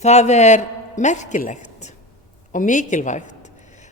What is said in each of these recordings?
Það merkilegt og mikilvægt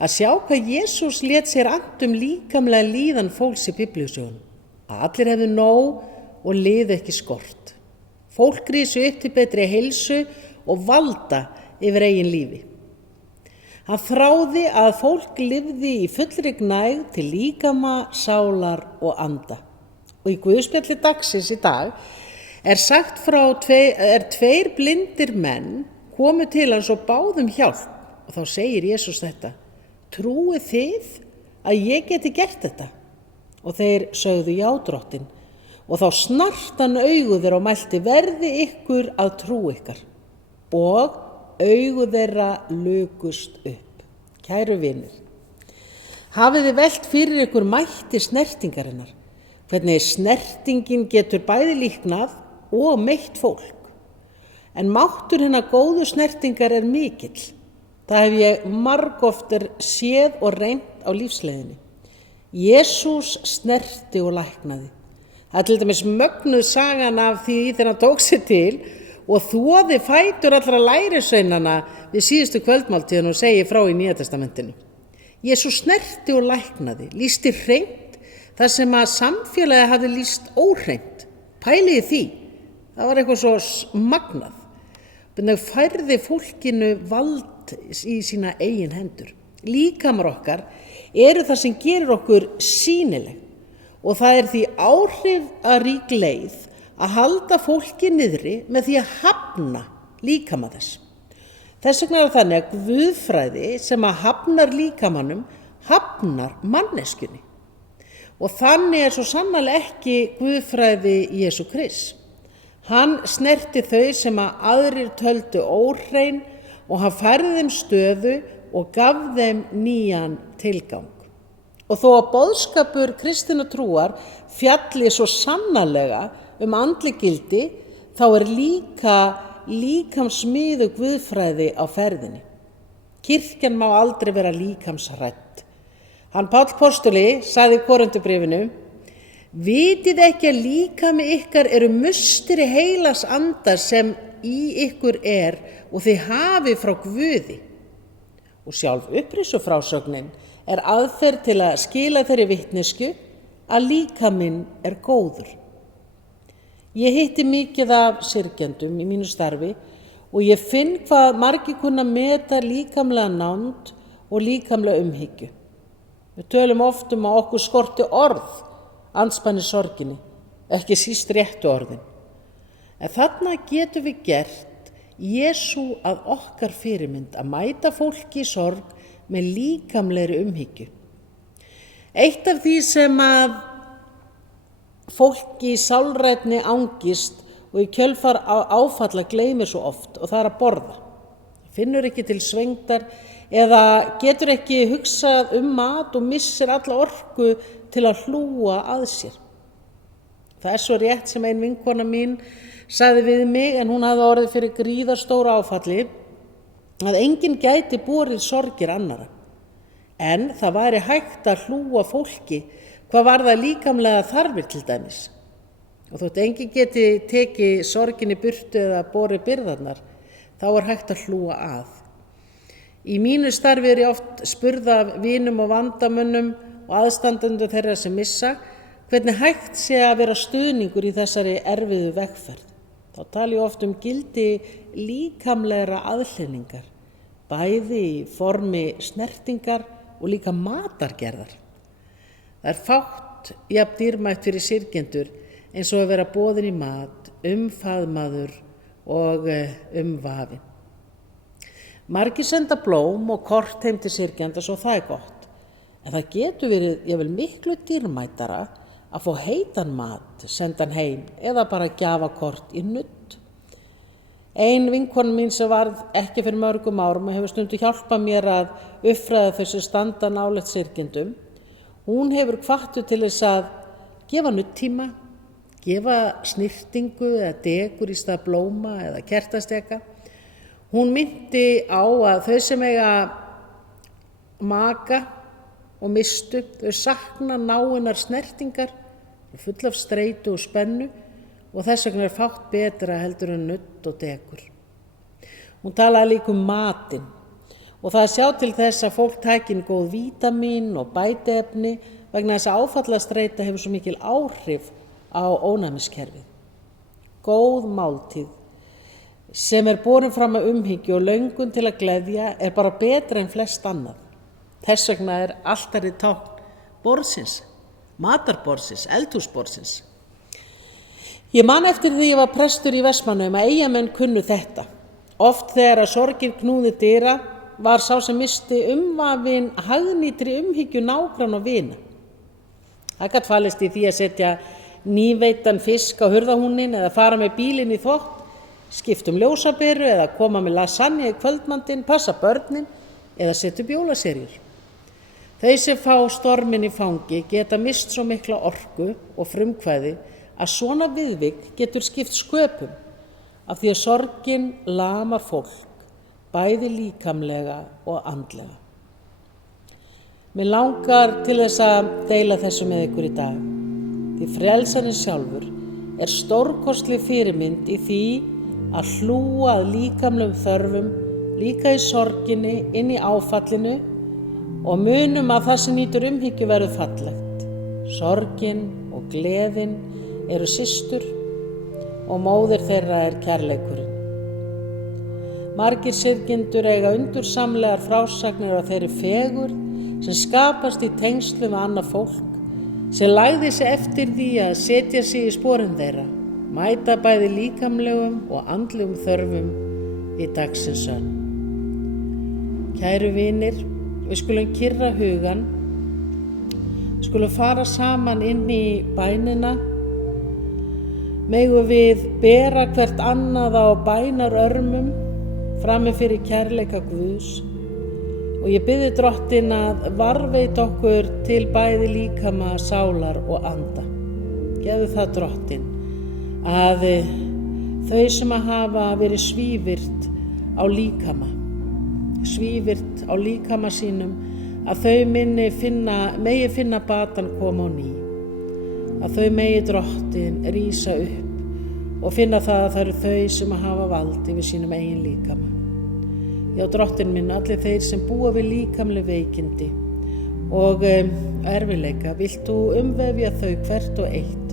að sjá hvað Jesús lét sér annt líkamlega líðan fólks í biblíusögunum. Að allir hefðu nóg og liðu ekki skort. Fólk risu upp til betri heilsu og valda yfir eigin lífi. Hann þráði að fólk lifði í fullri gnægð til líkama, sálar og anda. Og í guðspjalli dagsins í dag sagt frá tveir blindir menn komu til hans og báðu hjálp. Og þá segir Jesús þetta: trúið þið að ég geti gert þetta? Og þeir sögðu já, drottinn. Og þá snart hann augu þeirra og mælti: verði ykkur að trú ykkar. Og augu þeirra lukust upp. Kæru vinir, hafið þið velt fyrir ykkur mætti snertingarinnar, hvernig snertingin getur bæði líknað og meitt fólk. En máttur hinnar góðu snertingar mikill. Það hef ég margoft séð og reynt á lífsleiðinni. Jesús snerti og læknaði. Það til dæmis mögnuð sagan af því þegar hann tók sig til og þvoði fætur allra lærisveinanna við síðustu kvöldmáltíðin og segir frá í Nýja testamentinu. Jesús snerti og læknaði, lýsti hreint þar sem að samfélagi hafði lýst óhreint. Pæliði því, það var eitthvað svo magnað. Þannig færði fólkinu vald í sína eigin hendur. Líkamar okkar það sem gerir okkur sýnileg og það því áhrifarík leið að halda fólki niðri með því að hafna líkama þess. Þess vegna þannig að guðfræði sem að hafnar líkamanum hafnar manneskjunni. Og þannig svo sannarlega ekki guðfræði Jesú Krists. Hann snerti þau sem að aðrir töldu óhrein og hann færði þeim stöðu og gaf þeim nýjan tilgang. Og þó að boðskapur kristinnar trúar fjalli svo sannarlega andleg gildi, þá líka líkamsmiðug guðfræði á ferðinni. Kirkjan má aldrei vera líkamshrædd. Hann Páll postuli sagði í Korinthubréfinu: vitið ekki að líkami ykkar musteri heilags andar sem í ykkur og þið hafið frá Guði. Og sjálf uppreisufrásögnin aðferð til að skila þeirri vitneskju að líkaminn góður. Ég hitti mikið af syrgjendum í mínu starfi og ég finn hvað margir kunna meta líkamlega nánd og líkamlega umhyggju. Við tölum oft að okkur skorti orð andspænis sorginni, ekki síst réttu orðin. En þarna getum við gert Jesú að okkar fyrirmynd að mæta fólki í sorg með líkamlegri umhyggju. Eitt af því sem að fólki í sálrænni angist og í kjölfar áfalla gleymir svo oft og það að borða. Finnur ekki til svengdar eða getur ekki hugsað mat og missir alla orku til að hlúa að sér. Það svo rétt sem ein vinkona mín sagði við mig, en hún hafði orðið fyrir gríðarstóru áfalli, að enginn gæti borið sorgir annarra. En það væri hægt að hlúa fólki hvað var það líkamlega þarfir til dæmis. Og þótt enginn geti tekið sorginni burtu eða borið byrðarnar, þá hægt að hlúa að. Í mínu starfi ég oft spurð af vinum og vandamönnum og aðstandendum þeirra sem missa, hvernig hægt sé að vera stuðningur í þessari erfiðu vegferð. Þá tala ég oft gildi líkamlegra aðhlynningar, bæði í formi snertingar og líka matargerðar. Það fátt jafn dýrmætt fyrir syrgjendur eins og að vera boðin í mat, faðmaður og vafinn. Margir senda blóm og kort heim til syrgjanda, svo það gott. En það getur verið jafnvel miklu dýrmætara að fá heitan mat, senda hann heim eða bara gjafakort í nudd. Ein vinkona mín sem varð ekki fyrir mörgum árum og hefur stundu hjálpað mér að uppfræða þau sem standa nálægt syrgjendum, hún hefur hvattu til þess að gefa nuddtíma, gefa snyrtingu eða degur í stað blóma eða kertasteka. Hún minnti á að þau sem eiga maka og mistu, þau sakna náinnar snertingar, full af streitu og spennu og þess vegna fátt betra heldur en nudd og degur. Hún talaði líka matinn og það sjá til þess að fólk taki inn góð vítamín og bætiefni vegna þess að áfallastreita hefur svo mikil áhrif á ónæmiskerfið. Góð máltíð sem borin fram af umhyggju og löngun til að gleðja bara betra en flest annað. Þess vegna altarið tákn borðsins, matarborðsins, eldhúsborðsins. Ég man eftir því ég var prestur í Vestmannaeyjum að Eyjamenn kunnu þetta. Oft þegar að sorgin knúði dyra var sá sem missti umvafin hagnýtri umhyggju nágranna og vina. Það gat falist í því að setja nýveiddan fisk á hurðarhúninn eða fara með bílinn í þvott, skipta ljósaberu eða koma með lasagne í kvöldmandinn, passa börnin eða setja upp jólaseríur. Þau sem fá storminn í fangi geta mist svo mikla orku og frumkvæði að svona viðvik getur skipt sköpum af því að sorgin lamar fólk, bæði líkamlega og andlega. Mér langar til þess að deila þessu með ykkur í dag, því frelsarinn sjálfur stórkostleg fyrirmynd í því að hlúa að líkamlegum þörfum, líka í sorginni, inn í áfallinu og munum að það sem nýtur umhyggju verður fallegt. Sorgin og gleðin eru systur og móðir þeirra kærleikurinn. Margir syrgjendur eiga undursamlegar frásagnir af þeirri fegurð sem skapast í tengslum við annað fólk sem lagði sig eftir því að setja sig í sporin þeirra, mæta bæði líkamlegum og andlegum þörfum í dagsins önn. Kæru vinir, við skulum kyrra hugan, við skulum fara saman inn í bænina, megum við bera hvert annað á bænarörmum frammi fyrir kærleika Guðs og ég biðji Drottinn að varveita okkur til bæði líkama, sálar og anda. Gefðu það Drottinn að þau sem hafa verið svívirt á líkama sínum, að þau megi finna batan koma á ný, að þau megi Drottinn rísa upp og finna það að það eru þau sem hafa vald yfir sínum eigin líkama. Já, Drottinn minn, allir þeir sem búa við líkamleg veikindi og erfiðleika, vilt þú umvefja þau hvert og eitt.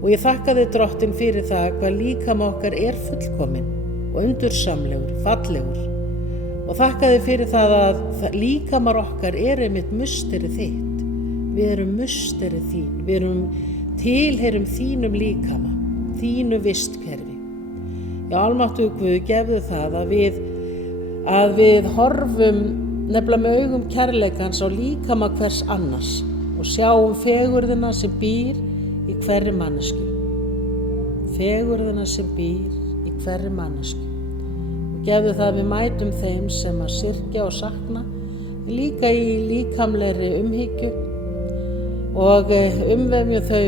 Og ég þakka þig, Drottinn, fyrir það hvað líkama okkar fullkominn og undursamlegur, fallegur. Og þakka þig fyrir það að líkamar okkar einmitt musteri þitt. Við erum musteri þín, við tilheyrum þínum líkama, þínu vistkerfi. Já, almáttugur Guð, gefðu það að við horfum nefnilega með augum kærleikans á líkama hvers annars og sjáum fegurðina sem býr í hverri mannesku. Fegurðina sem býr í hverri mannesku. Og gefðu það að við mætum þeim sem að syrgja og sakna, líka í líkamlegri umhyggju og umvefjum þau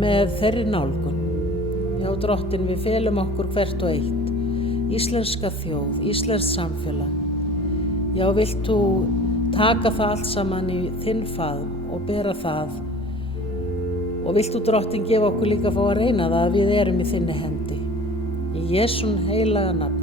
með þeirri nálgun. Já, Drottinn, við felum okkur hvert og eitt. Íslenska þjóð, íslenskt samfélag. Já, vilt þú taka það allt saman í þinn faðm og bera það og vilt þú, Drottinn, gefa okkur líka að fá að reyna það að við erum í þinni hendi. Í Jesú heilaga nafni.